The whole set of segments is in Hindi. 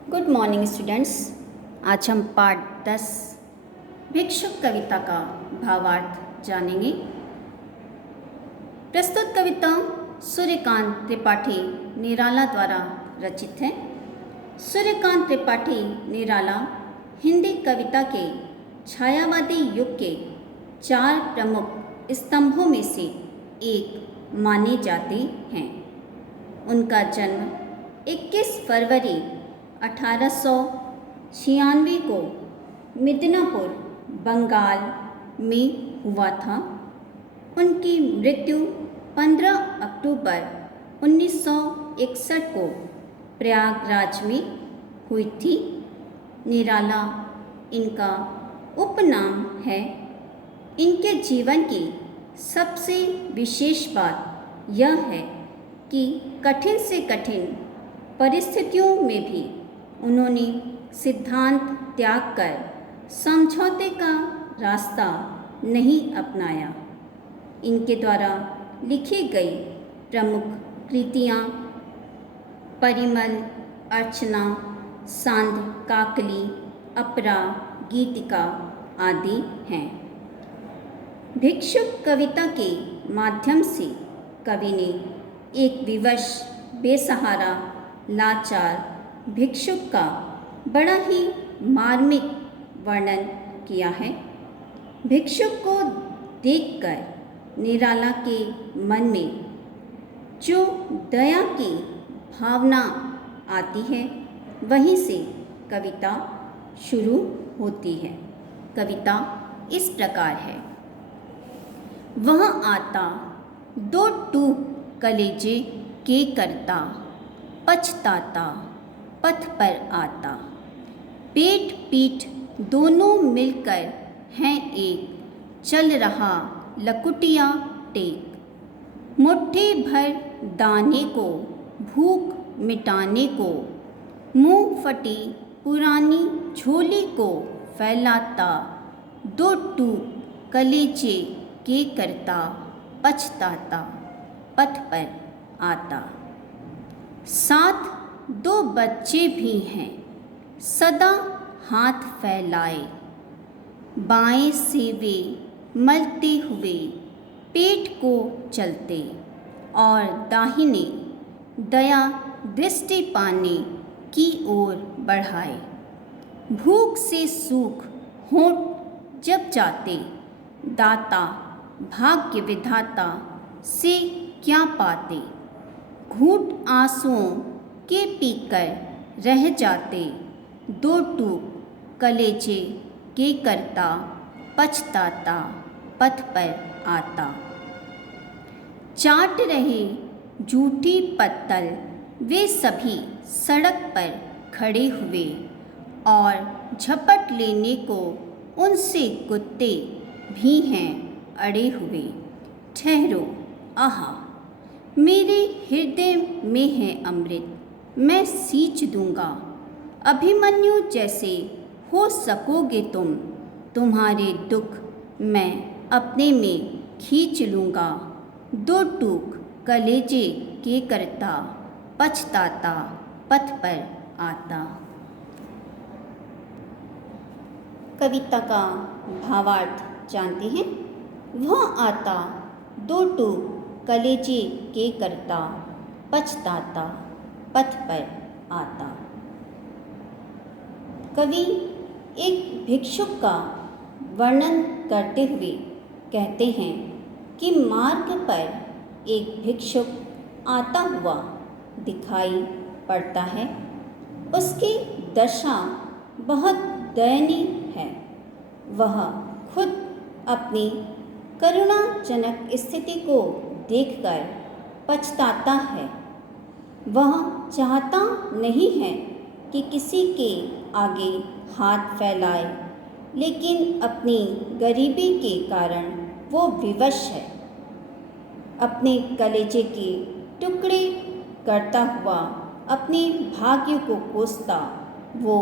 Good morning students. आज हम पाठ 10 भिक्षुक कविता का भावार्थ जानेंगे। प्रस्तुत कविता सूर्यकांत त्रिपाठी निराला द्वारा रचित है। सूर्यकांत त्रिपाठी निराला हिंदी कविता के छायावादी युग के 4 प्रमुख स्तंभों में से एक माने जाते हैं। उनका जन्म 21 फरवरी 1896 को मिदनापुर, बंगाल में हुआ था। उनकी मृत्यु 15 अक्टूबर 1961 को प्रयागराज में हुई थी। निराला इनका उपनाम है। इनके जीवन की सबसे विशेष बात यह है कि कठिन से कठिन परिस्थितियों में भी उन्होंने सिद्धांत त्याग कर समझौते का रास्ता नहीं अपनाया। इनके द्वारा लिखी गई प्रमुख कृतियाँ परिमल, अर्चना, सांध काकली, अपरा, गीतिका आदि हैं। भिक्षुक कविता के माध्यम से कवि ने एक विवश, बेसहारा, लाचार भिक्षुक का बड़ा ही मार्मिक वर्णन किया है। भिक्षुक को देखकर निराला के मन में जो दया की भावना आती है, वहीं से कविता शुरू होती है। कविता इस प्रकार है। वह आता 2 टूक कलेजे के करता, पछताता पथ पर आता। पेट पीठ दोनों मिलकर हैं एक, चल रहा लकुटिया टेक। मुट्ठी भर दाने को, भूख मिटाने को, मुँह फटी पुरानी झोली को फैलाता। 2 टूक कलेजे के करता, पछताता पथ पर आता। साथ 2 बच्चे भी हैं, सदा हाथ फैलाए। बाएं से वे मलते हुए पेट को चलते, और दाहिने दया दृष्टि पाने की ओर बढ़ाए। भूख से सूख होंठ जब जाते, दाता भाग्य विधाता से क्या पाते। घूंट आंसुओं के पीकर रह जाते, 2 टूक कलेजे के करता, पछताता पथ पर आता। चाट रहे जूठी पत्तल वे सभी सड़क पर खड़े हुए, और झपट लेने को उनसे कुत्ते भी हैं अड़े हुए। ठहरो, आहा, मेरे हृदय में है अमृत, मैं सींच दूंगा। अभिमन्यु जैसे हो सकोगे तुम, तुम्हारे दुख मैं अपने में खींच लूँगा। 2 टूक कलेजे के करता, पछताता पथ पर आता। कविता का भावार्थ जानते हैं। वह आता 2 टूक कलेजे के करता, पछताता पथ पर आता। कवि एक भिक्षुक का वर्णन करते हुए कहते हैं कि मार्ग पर एक भिक्षुक आता हुआ दिखाई पड़ता है। उसकी दशा बहुत दयनीय है। वह खुद अपनी करुणाजनक स्थिति को देखकर पछताता है। वह चाहता नहीं है कि किसी के आगे हाथ फैलाए, लेकिन अपनी गरीबी के कारण वो विवश है। अपने कलेजे के टुकड़े करता हुआ अपने भाग्य को कोसता वो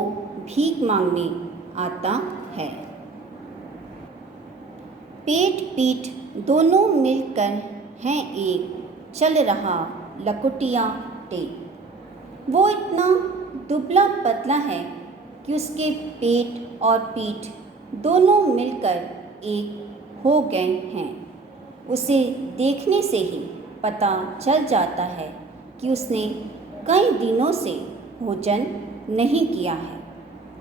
भीख मांगने आता है। पेट पीठ दोनों मिलकर हैं एक, चल रहा लकुटिया टेक। वो इतना दुबला पतला है कि उसके पेट और पीठ दोनों मिलकर एक हो गए हैं। उसे देखने से ही पता चल जाता है कि उसने कई दिनों से भोजन नहीं किया है।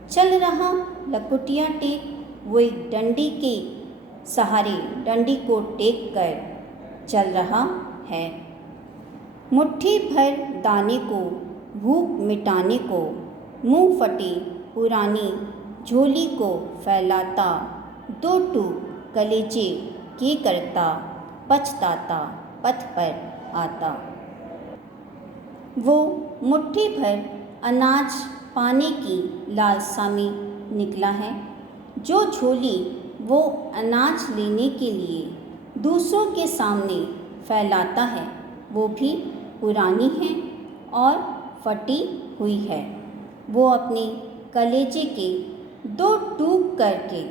चल रहा लकुटिया टेक वो एक डंडी के सहारे डंडी को टेक कर चल रहा है। मुट्ठी भर दाने को भूख मिटाने को मुंह फटी पुरानी झोली को फैलाता, दो टूक कलेजे के करता, पछताता पथ पर आता। वो मुट्ठी भर अनाज पाने की लालसा में निकला है। जो झोली वो अनाज लेने के लिए दूसरों के सामने फैलाता है वो भी पुरानी है और फटी हुई है। वो अपने कलेजे के दो टूक करके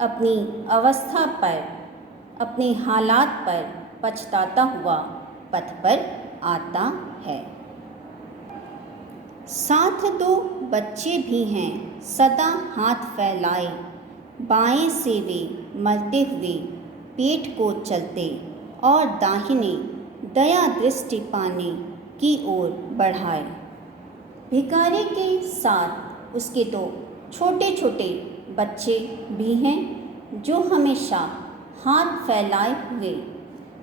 अपनी अवस्था पर, अपने हालात पर पछताता हुआ पथ पर आता है। साथ दो बच्चे भी हैं सदा हाथ फैलाए, बाएं से वे मलते हुए पेट को चलते और दाहिने दया दृष्टि पाने की ओर बढ़ाए। भिखारी के साथ उसके दो छोटे छोटे बच्चे भी हैं जो हमेशा हाथ फैलाए हुए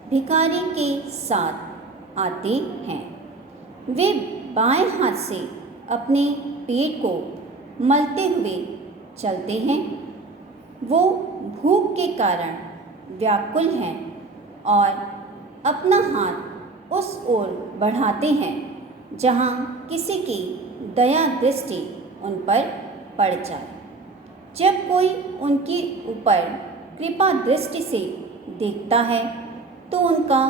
भिखारी के साथ आते हैं। वे बाएं हाथ से अपने पेट को मलते हुए चलते हैं। वो भूख के कारण व्याकुल हैं और अपना हाथ उस ओर बढ़ाते हैं जहाँ किसी की दया दृष्टि उन पर पड़ जाए। जब कोई उनके ऊपर कृपा दृष्टि से देखता है तो उनका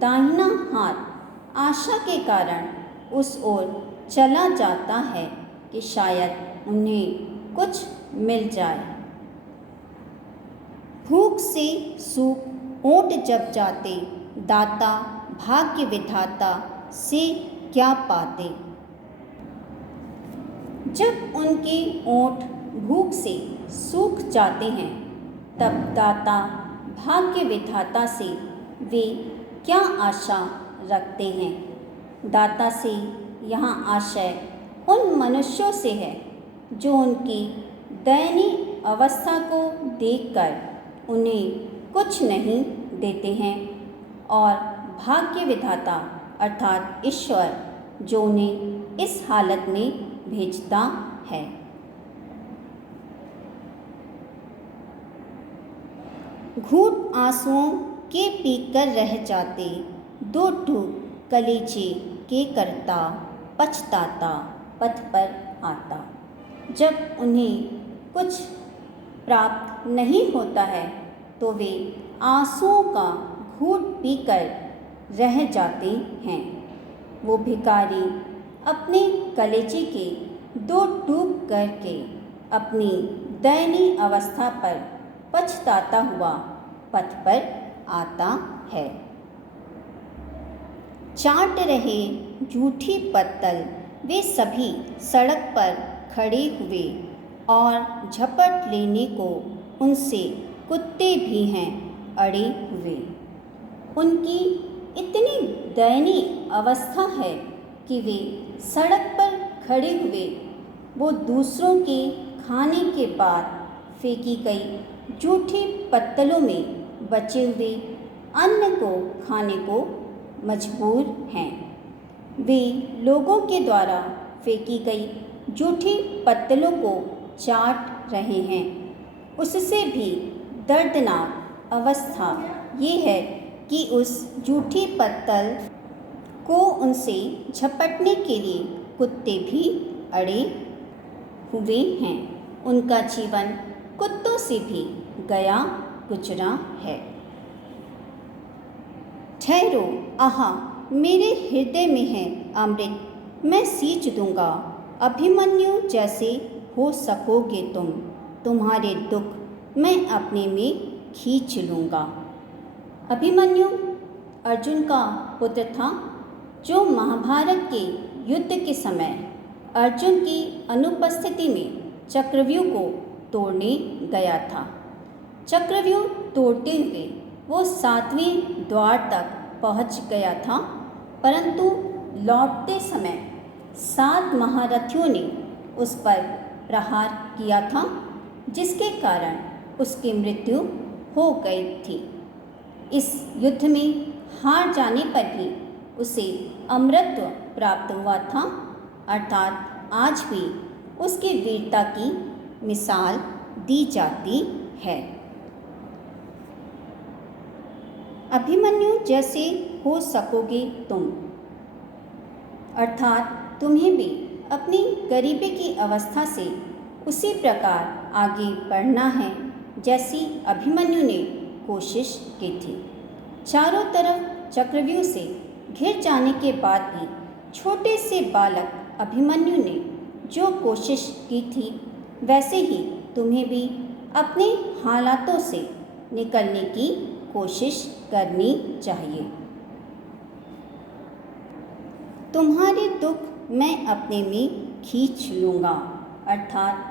दाहिना हाथ आशा के कारण उस ओर चला जाता है कि शायद उन्हें कुछ मिल जाए। भूख से सूख ओंठ जब जाते, दाता भाग्य विधाता से क्या पाते। जब उनके ओंठ भूख से सूख जाते हैं तब दाता भाग्य विधाता से वे क्या आशा रखते हैं। दाता से यहाँ आशय उन मनुष्यों से है जो उनकी दयनीय अवस्था को देखकर उन्हें कुछ नहीं देते हैं, और भाग्य विधाता अर्थात ईश्वर जो उन्हें इस हालत में भेजता है। घूंट आंसुओं के पीकर रह जाते, दो टूक कलेजे के करता, पछताता पथ पर आता। जब उन्हें कुछ प्राप्त नहीं होता है तो वे आंसुओं का घूंट पीकर रह जाते हैं। वो भिखारी अपने कलेजे के दो टूक करके अपनी दयनीय अवस्था पर पछताता हुआ पथ पर आता है। चाट रहे जूठी पत्तल वे सभी सड़क पर खड़े हुए और झपट लेने को उनसे कुत्ते भी हैं अड़े हुए। उनकी इतनी दयनीय अवस्था है कि वे सड़क पर खड़े हुए वो दूसरों के खाने के बाद फेंकी गई जूठी पत्तलों में बचे हुए अन्न को खाने को मजबूर हैं। वे लोगों के द्वारा फेंकी गई जूठी पत्तलों को चाट रहे हैं। उससे भी दर्दनाक अवस्था ये है कि उस जूठी पत्तल को उनसे झपटने के लिए कुत्ते भी अड़े हुए हैं। उनका जीवन कुत्तों से भी गया गुजरा है। ठहरो, आहा, मेरे हृदय में है अमृत, मैं सींच दूंगा। अभिमन्यु जैसे हो सकोगे तुम, तुम्हारे दुख मैं अपने में खींच लूँगा। अभिमन्यु अर्जुन का पुत्र था जो महाभारत के युद्ध के समय अर्जुन की अनुपस्थिति में चक्रव्यूह को तोड़ने गया था। चक्रव्यूह तोड़ते हुए वो 7वें द्वार तक पहुंच गया था, परंतु लौटते समय 7 महारथियों ने उस पर प्रहार किया था, जिसके कारण उसकी मृत्यु हो गई थी। इस युद्ध में हार जाने पर भी उसे अमरत्व प्राप्त हुआ था, अर्थात आज भी उसकी वीरता की मिसाल दी जाती है। अभिमन्यु जैसे हो सकोगे तुम, अर्थात तुम्हें भी अपनी गरीबी की अवस्था से उसी प्रकार आगे बढ़ना है जैसी अभिमन्यु ने कोशिश की थी। चारों तरफ चक्रव्यूह से घिर जाने के बाद भी छोटे से बालक अभिमन्यु ने जो कोशिश की थी, वैसे ही तुम्हें भी अपने हालातों से निकलने की कोशिश करनी चाहिए। तुम्हारे दुख मैं अपने में खींच लूँगा, अर्थात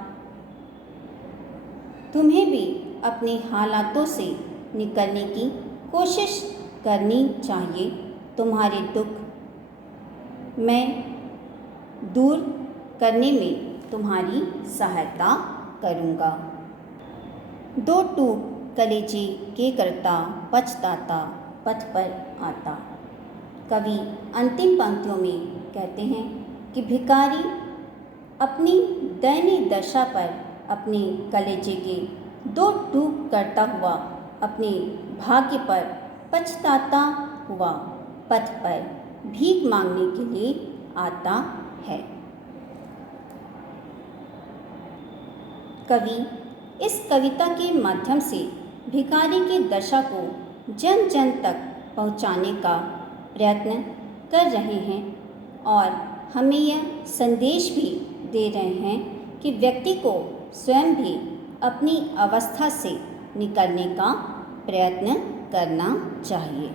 तुम्हें भी अपने हालातों से निकलने की कोशिश करनी चाहिए। तुम्हारे दुख मैं दूर करने में तुम्हारी सहायता करूँगा। दो टूक कलेजे के करता पछताता पथ पर आता। कवि अंतिम पंक्तियों में कहते हैं कि भिखारी अपनी दयनीय दशा पर अपने कलेजे के 2 टूक करता हुआ अपने भाग्य पर पछताता हुआ पथ पर भीख मांगने के लिए आता है। कवि इस कविता के माध्यम से भिखारी की दशा को जन जन तक पहुंचाने का प्रयत्न कर रहे हैं और हमें यह संदेश भी दे रहे हैं कि व्यक्ति को स्वयं भी अपनी अवस्था से निकलने का प्रयत्न करना चाहिए।